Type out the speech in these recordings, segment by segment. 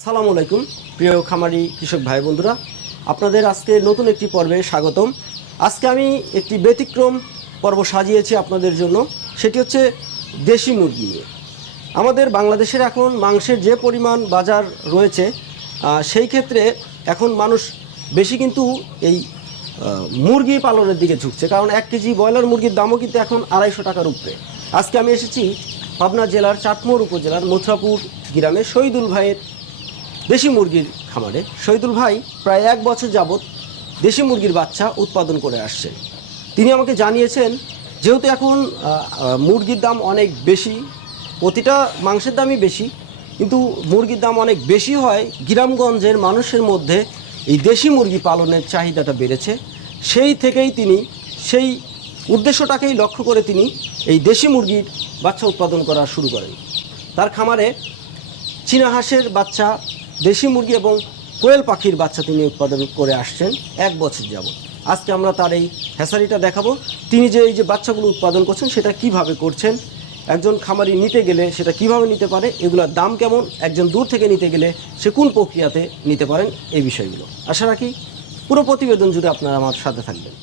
আসসালামু আলাইকুম, প্রিয় খামারি কৃষক ভাই বন্ধুরা। আপনাদের আজকে নতুন একটি পর্বে স্বাগতম। আজকে আমি একটি ব্যতিক্রম পর্ব সাজিয়েছি আপনাদের জন্য। সেটি হচ্ছে দেশি মুরগি নিয়ে। আমাদের বাংলাদেশের এখন মাংসের যে পরিমাণ বাজার রয়েছে সেই ক্ষেত্রে এখন মানুষ বেশি কিন্তু এই মুরগি পালনের দিকে ঝুঁকছে। কারণ এক কেজি ব্রয়লার মুরগির দামও কিন্তু এখন আড়াইশো টাকার উপরে। আজকে আমি এসেছি পাবনা জেলার চাটমোহর উপজেলার মথুরাপুর গ্রামে শহীদুল ভাইয়ের দেশি মুরগির খামারে শহীদুল ভাই প্রায় এক বছর যাবৎ দেশি মুরগির বাচ্চা উৎপাদন করে আসছেন। তিনি আমাকে জানিয়েছেন, যেহেতু এখন মুরগির দাম অনেক বেশি, প্রতিটা মাংসের দামই বেশি, কিন্তু মুরগির দাম অনেক বেশি হয়, গ্রামগঞ্জের মানুষের মধ্যে এই দেশি মুরগি পালনের চাহিদাটা বেড়েছে। সেই থেকেই তিনি, সেই উদ্দেশ্যটাকেই লক্ষ্য করে তিনি এই দেশি মুরগির বাচ্চা উৎপাদন করা শুরু করেন। তার খামারে চীনা হাঁসের বাচ্চা দেশি মুরগি এবং কোয়েল পাখির বাচ্চা তিনি উৎপাদন করে আসছেন এক বছর যাবত আজকে আমরা তার এই হ্যাসারিটা দেখাবো। তিনি যে এই যে বাচ্চাগুলো উৎপাদন করছেন সেটা কীভাবে করছেন একজন খামারি নিতে গেলে সেটা কীভাবে নিতে পারে এগুলোর দাম কেমন একজন দূর থেকে নিতে গেলে সে কোন প্রক্রিয়াতে নিতে পারেন এই বিষয়গুলো। আশা রাখি পুরো প্রতিবেদন জুড়ে আপনারা আমার সাথে থাকবেন।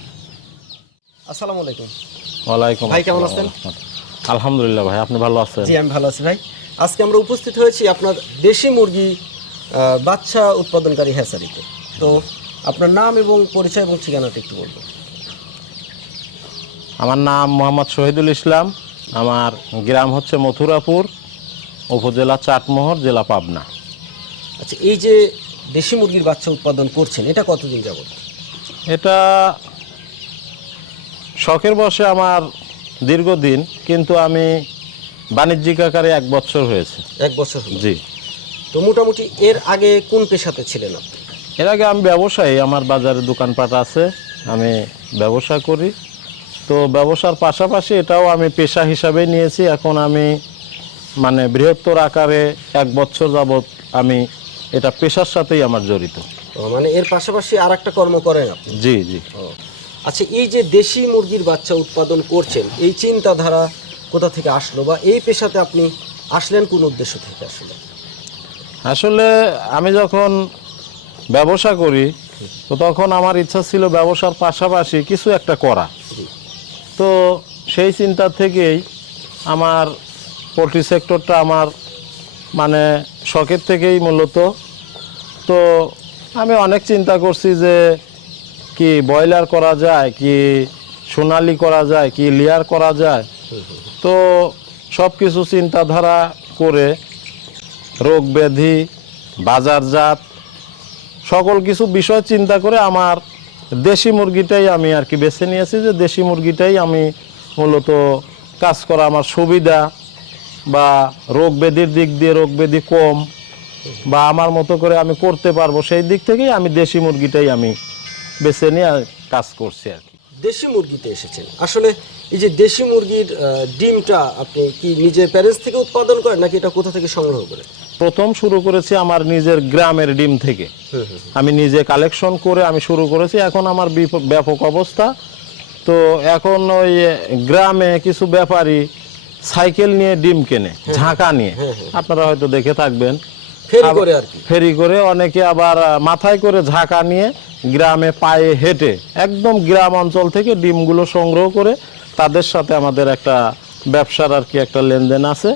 আসসালামু আলাইকুম। ওয়ালাইকুম ভাই, কেমন আছেন? আলহামদুলিল্লাহ ভাই আপনি ভালো আছেন? জি আমি ভালো আছি ভাই। আজকে আমরা উপস্থিত হয়েছি আপনার দেশি মুরগি বাচ্চা উৎপাদনকারী হ্যাসারিতে তো আপনার নাম এবং পরিচয় এবং ঠিকানাটা একটু বলব আমার নাম মোহাম্মদ শহীদুল ইসলাম। আমার গ্রাম হচ্ছে মথুরাপুর উপজেলা চাটমোহর জেলা পাবনা। আচ্ছা এই যে দেশি মুরগির বাচ্চা উৎপাদন করছেন এটা কতদিন যাবত? এটা শখের বসে আমার দীর্ঘদিন কিন্তু আমি বাণিজ্যিক আকারে এক বছর হয়েছে। এক বছর জি। তো মোটামুটি এর আগে কোন পেশাতে ছিলেন আপনি? এর আগে আমি ব্যবসায়ী আমার বাজারে দোকানপাট আছে আমি ব্যবসা করি। তো ব্যবসার পাশাপাশি এটাও আমি পেশা হিসাবে নিয়েছি। এখন আমি মানে বৃহত্তর আকারে এক বছর যাবৎ আমি এটা পেশার সাথেই আমার জড়িত। মানে এর পাশাপাশি আর একটা কর্ম করেন আপনি? জি জি। আচ্ছা এই যে দেশি মুরগির বাচ্চা উৎপাদন করছেন এই চিন্তাধারা কোথা থেকে আসলো বা এই পেশাতে আপনি আসলেন কোন উদ্দেশ্য থেকে আসলে? আসলে আমি যখন ব্যবসা করি, তো তখন আমার ইচ্ছা ছিল ব্যবসার পাশাপাশি কিছু একটা করা। তো সেই চিন্তা থেকেই আমার পোলট্রি সেক্টরটা আমার মানে শখের থেকেই মূলত। তো আমি অনেক চিন্তা করছি যে কি ব্রয়লার করা যায়, কি সোনালি করা যায়, কি লেয়ার করা যায়। তো সব কিছু চিন্তাধারা করে রোগ ব্যাধি বাজারজাত সকল কিছু বিষয় চিন্তা করে আমার দেশি মুরগিটাই আমি আর কি বেছে নিয়েছি যে দেশি মুরগিটাই আমি মূলত কাজ করা আমার সুবিধা বা রোগ ব্যাধির দিক দিয়ে রোগ ব্যাধি কম বা আমার মতো করে আমি করতে পারব, সেই দিক থেকেই আমি দেশি মুরগিটাই আমি বেছে নিয়ে কাজ করছি আর কি। দেশি মুরগিতে এসেছেন। আসলে এই যে দেশি মুরগির ডিমটা আপনি কি নিজে প্যারেন্টস থেকে উৎপাদন করেন নাকি এটা কোথা থেকে সংগ্রহ করেন? প্রথম শুরু করেছি আমার নিজের গ্রামের ডিম থেকে। আমি নিজে কালেকশন করে আমি শুরু করেছি এখন আমার ব্যাপক অবস্থা। তো এখন ওই গ্রামে কিছু ব্যাপারী সাইকেল নিয়ে ডিম কেনে ঝাঁকা নিয়ে। আপনারা হয়তো দেখে থাকবেন। ফেরি করে অনেকে আবার মাথায় করে ঝাঁকা নিয়ে গ্রামে পায়ে হেঁটে একদম গ্রাম অঞ্চল থেকে ডিমগুলো সংগ্রহ করে তাদের সাথে আমাদের একটা ব্যবসার আর কি একটা লেনদেন আছে।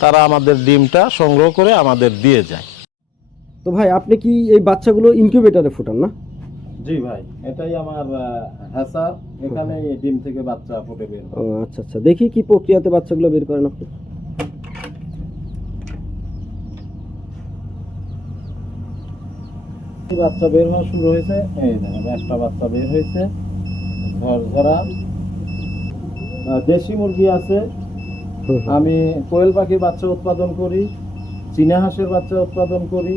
তারা আমাদের ডিমটা সংগ্রহ করে আমাদের দিয়ে যায়। তো ভাই আপনি কি এই বাচ্চাগুলো ইনকিউবেটারে ফুটান না? জি ভাই এটাই আমার হ্যাসার। এখানে ডিম থেকে বাচ্চা ফুটে বের ও আচ্ছা আচ্ছা। দেখি কি প্রক্রিয়াতে বাচ্চাগুলো বের করেন আপনি। বাচ্চা বের হওয়া শুরু হয়েছে। এই দেখেন একটা বাচ্চা বের হয়েছে। ঝরঝরা আহ, দেশি মুরগি আছে। আমি কোয়েল পাখির বাচ্চা উৎপাদন করি চীনা হাঁসের বাচ্চা উৎপাদন করি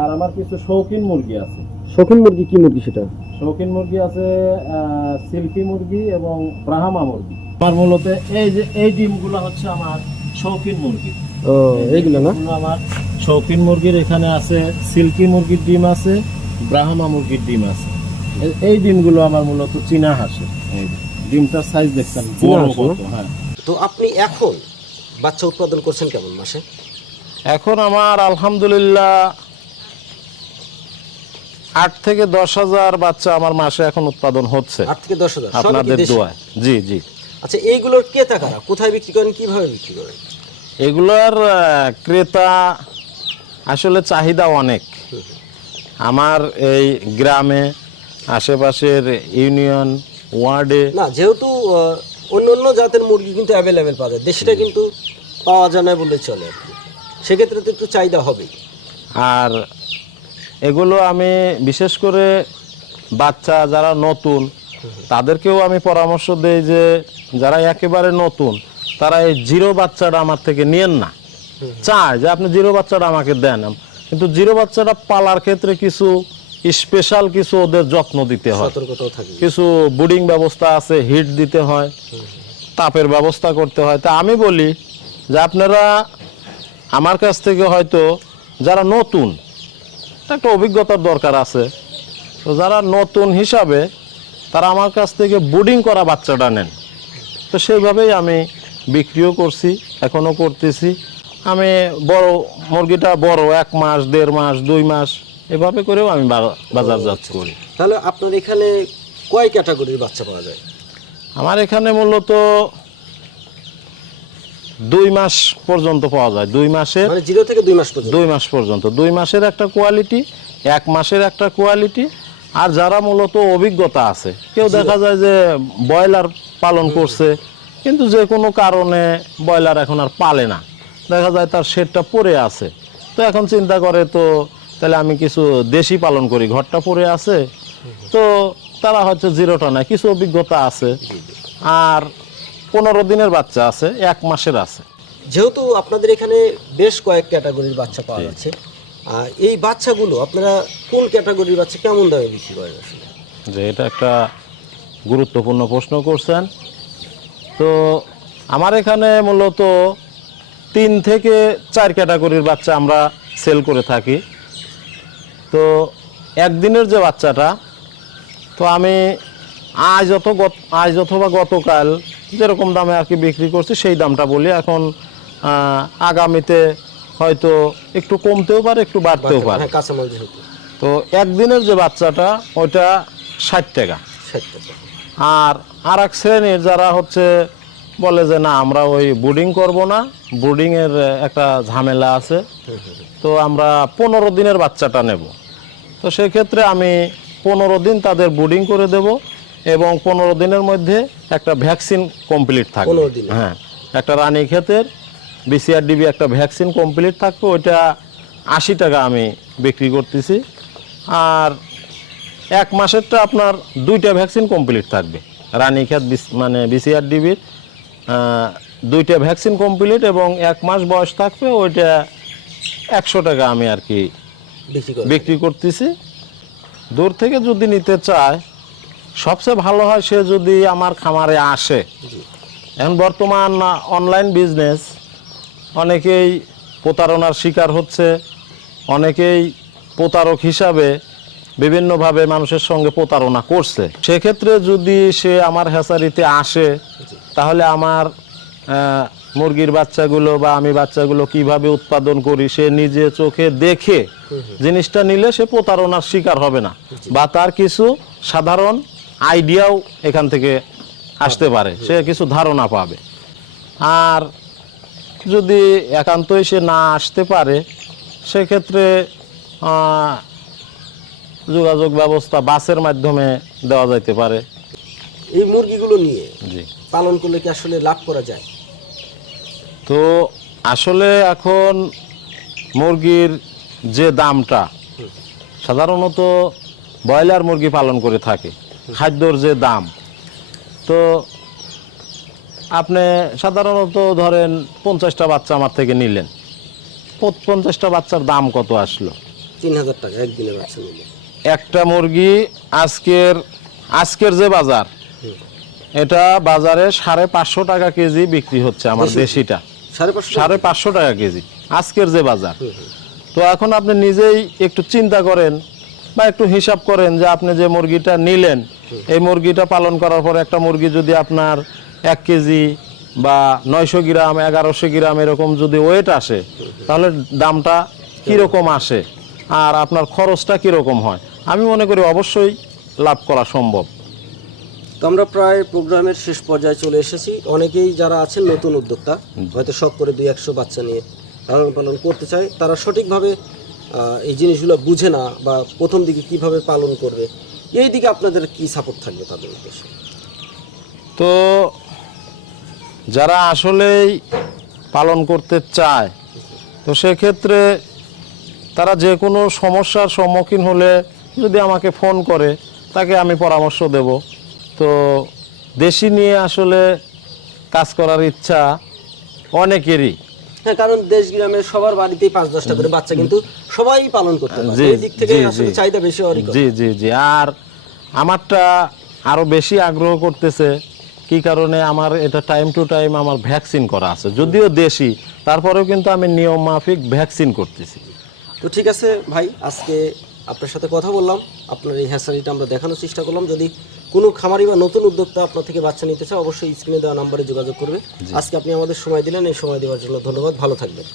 আর আমার কিছু শৌখিন মুরগি আছে। শৌখিন মুরগি কি মুরগি সেটা? শৌখিন মুরগি আছে সিল্কি মুরগি এবং ব্রাহ্মা মুরগি। আমার মূলত এই যে এই ডিমগুলো হচ্ছে আমার শৌখিন মুরগি। ও এইগুলো না? আমার শৌখিন মুরগির এখানে আছে সিল্কি মুরগির ডিম আছে ব্রাহ্মা মুরগির ডিম আছে। এই ডিমগুলো আমার মূলত চীনা হাঁসের। ডিমটার সাইজ দেখছেন? বড় হ্যাঁ। তো আপনি এখন বাচ্চা উৎপাদন করছেন কেমন মাসে? এখন আমার আলহামদুলিল্লাহ আট থেকে দশ হাজার বাচ্চা আমার মাসে এখন উৎপাদন হচ্ছে। আট থেকে দশ হাজার আপনাদের দোয়ায়। জি জি। আচ্ছা এইগুলোর ক্রেতা কারা? কোথায় বিক্রি করেন কীভাবে বিক্রি করেন? এগুলোর ক্রেতা আসলে চাহিদা অনেক। আমার এই গ্রামে আশেপাশের ইউনিয়ন ওয়ার্ডে না যেহেতু অন্য অন্য জাতের মুরগি কিন্তু অ্যাভেলেবেল পাওয়া যায়। দেশিটা কিন্তু পাওয়া যায় না বলে চলে। আর কি সেক্ষেত্রে তো একটু চাহিদা হবে। আর এগুলো আমি বিশেষ করে বাচ্চা যারা নতুন তাদেরকেও আমি পরামর্শ দেই যে যারা একেবারে নতুন তারা এই জিরো বাচ্চাটা আমার থেকে নিয়েন না। চায় যে আপনি জিরো বাচ্চাটা আমাকে দেন। কিন্তু জিরো বাচ্চাটা পালার ক্ষেত্রে কিছু স্পেশাল কিছু ওদের যত্ন দিতে হয়। কিছু বুডিং ব্যবস্থা আছে হিট দিতে হয় তাপের ব্যবস্থা করতে হয়। তা আমি বলি যে আপনারা আমার কাছ থেকে হয়তো যারা নতুন একটা অভিজ্ঞতার দরকার আছে। তো যারা নতুন হিসাবে তারা আমার কাছ থেকে বুডিং করা বাচ্চাটা নেন। তো সেইভাবেই আমি বিক্রিও করছি এখনও করতেছি। আমি বড় মুরগিটা বড় এক মাস দেড় মাস দুই মাস এভাবে করেও আমি বাজারজাত করি। তাহলে আপনার এখানে কয় ক্যাটাগরির বাচ্চা পাওয়া যায়? আমার এখানে মূলত দুই মাস পর্যন্ত পাওয়া যায়। দুই মাসের মানে জিরো থেকে দুই মাস পর্যন্ত? দুই মাস পর্যন্ত। দুই মাসের একটা কোয়ালিটি এক মাসের একটা কোয়ালিটি আর যারা মূলত অভিজ্ঞতা আছে কেউ দেখা যায় যে ব্রয়লার পালন করছে কিন্তু যে কোনো কারণে ব্রয়লার এখন আর পালে না। দেখা যায় তার শেডটা পড়ে আছে। তো এখন চিন্তা করে তো তাহলে আমি কিছু দেশি পালন করি। ঘরটা পড়ে আছে। তো তারা হচ্ছে জিরোটা নেয় কিছু অভিজ্ঞতা আছে। আর পনেরো দিনের বাচ্চা আছে এক মাসের আছে। যেহেতু আপনাদের এখানে বেশ কয়েক ক্যাটাগরির বাচ্চা পাওয়া যাচ্ছে আর এই বাচ্চাগুলো আপনারা কোন ক্যাটাগরির বাচ্চা কেমন দামে বিক্রি করেন আসলে? যে এটা একটা গুরুত্বপূর্ণ প্রশ্ন করছেন। তো আমার এখানে মূলত তিন থেকে চার ক্যাটাগরির বাচ্চা আমরা সেল করে থাকি। তো একদিনের যে বাচ্চাটা তো আমি আজ অত গত আজ অথবা গতকাল যেরকম দামে আর কি বিক্রি করছি সেই দামটা বলি। এখন আগামীতে হয়তো একটু কমতেও পারে একটু বাড়তেও পারে। হ্যাঁ তো একদিনের যে বাচ্চাটা ওইটা ষাট টাকা। আর আর এক শ্রেণির যারা হচ্ছে বলে যে না আমরা ওই বুডিং করব না বুডিংয়ের একটা ঝামেলা আছে। তো আমরা পনেরো দিনের বাচ্চাটা নেব। তো সেক্ষেত্রে আমি পনেরো দিন তাদের বুডিং করে দেব এবং পনেরো দিনের মধ্যে একটা ভ্যাকসিন কমপ্লিট থাকবে। 15 দিনে? হ্যাঁ একটা রানী ক্ষেতের বিসিআরডিবি একটা ভ্যাকসিন কমপ্লিট থাকবে ওইটা আশি টাকা আমি বিক্রি করতেছি। আর এক মাসেরটা আপনার দুইটা ভ্যাকসিন কমপ্লিট থাকবে। রানীক্ষেত বিস- মানে বিসিআর ডিবির দুইটা ভ্যাকসিন কমপ্লিট এবং এক মাস বয়স থাকবে ওইটা একশো টাকা আমি আর কি বিক্রি করতেছি। দূর থেকে যদি নিতে চায় সবচেয়ে ভালো হয় সে যদি আমার খামারে আসে। এখন বর্তমান অনলাইন বিজনেস অনেকেই প্রতারণার শিকার হচ্ছে অনেকেই প্রতারক হিসাবে বিভিন্নভাবে মানুষের সঙ্গে প্রতারণা করছে। সেক্ষেত্রে যদি সে আমার হ্যাচারিতে আসে তাহলে আমার মুরগির বাচ্চাগুলো বা আমি বাচ্চাগুলো কীভাবে উৎপাদন করি সে নিজে চোখে দেখে জিনিসটা নিলে সে প্রতারণার শিকার হবে না। বা তার কিছু সাধারণ আইডিয়াও এখান থেকে আসতে পারে সে কিছু ধারণা পাবে। আর যদি একান্তই সে না আসতে পারে সেক্ষেত্রে যোগাযোগ ব্যবস্থা বাসের মাধ্যমে দেওয়া যাইতে পারে। এই মুরগিগুলো নিয়ে পালন করলে কি আসলে লাভ করা যায়? তো আসলে এখন মুরগির যে দামটা সাধারণত ব্রয়লার মুরগি পালন করে থাকে খাদ্যর যে দাম। তো আপনি সাধারণত ধরেন পঞ্চাশটা বাচ্চা আমার থেকে নিলেন পঞ্চাশটা বাচ্চার দাম কত আসলো? তিন হাজার টাকা একদিনের বাচ্চা নিলে। একটা মুরগি আজকের আজকের যে বাজার এটা বাজারে সাড়ে পাঁচশো টাকা কেজি বিক্রি হচ্ছে আমার দেশিটা। সাড়ে পাঁচশো সাড়ে পাঁচশো টাকা কেজি। আজকের যে বাজার। তো এখন আপনি নিজেই একটু চিন্তা করেন বা একটু হিসাব করেন যে আপনি যে মুরগিটা নিলেন এই মুরগিটা পালন করার পর একটা মুরগি যদি আপনার এক কেজি বা নয়শো গ্রাম এগারোশো গ্রাম এরকম যদি ওয়েট আসে তাহলে দামটা কীরকম আসে? আর আপনার খরচটা কীরকম হয়? আমি মনে করি অবশ্যই লাভ করা সম্ভব। তো আমরা প্রায় প্রোগ্রামের শেষ পর্যায়ে চলে এসেছি। অনেকেই যারা আছেন নতুন উদ্যোক্তা, হয়তো শখ করে দুই একশো বাচ্চা নিয়ে লালন পালন করতে চায়, তারা সঠিকভাবে এই জিনিসগুলো বুঝে না বা প্রথম দিকে কীভাবে পালন করবে, এই দিকে আপনাদের কি সাপোর্ট থাকবে তাদের উদ্দেশ্যে? তো যারা আসলেই পালন করতে চায়, তো সেক্ষেত্রে তারা যে কোনো সমস্যার সম্মুখীন হলে যদি আমাকে ফোন করে, তাকে আমি পরামর্শ দেব। তো দেশি নিয়ে আসলে কাজ করার ইচ্ছা অনেকেরই। হ্যাঁ কারণ দেশ গ্রামের সবার বাড়িতেই পাঁচ দশটা করে বাচ্চা কিন্তু সবাই পালন করতে পারে। এই দিক থেকে আসলে চাহিদা বেশি হওয়ারই জি জি জি। আর আমারটা আরও বেশি আগ্রহ করতেছে কি কারণে আমার এটা টাইম টু টাইম আমার ভ্যাকসিন করা আছে। যদিও দেশি তারপরেও কিন্তু আমি নিয়ম মাফিক ভ্যাকসিন করতেছি। তো ঠিক আছে ভাই আজকে আপনার সাথে কথা বললাম। আপনার এই হ্যাসারিটা আমরা দেখানোর চেষ্টা করলাম। যদি কোনো খামারি বা নতুন উদ্যোক্তা আপনার থেকে বাচ্চা নিতে চায় অবশ্যই স্ক্রিনে দেওয়া নাম্বারে যোগাযোগ করবে। আজকে আপনি আমাদের সময় দিলেন এই সময় দেওয়ার জন্য ধন্যবাদ। ভালো থাকবেন।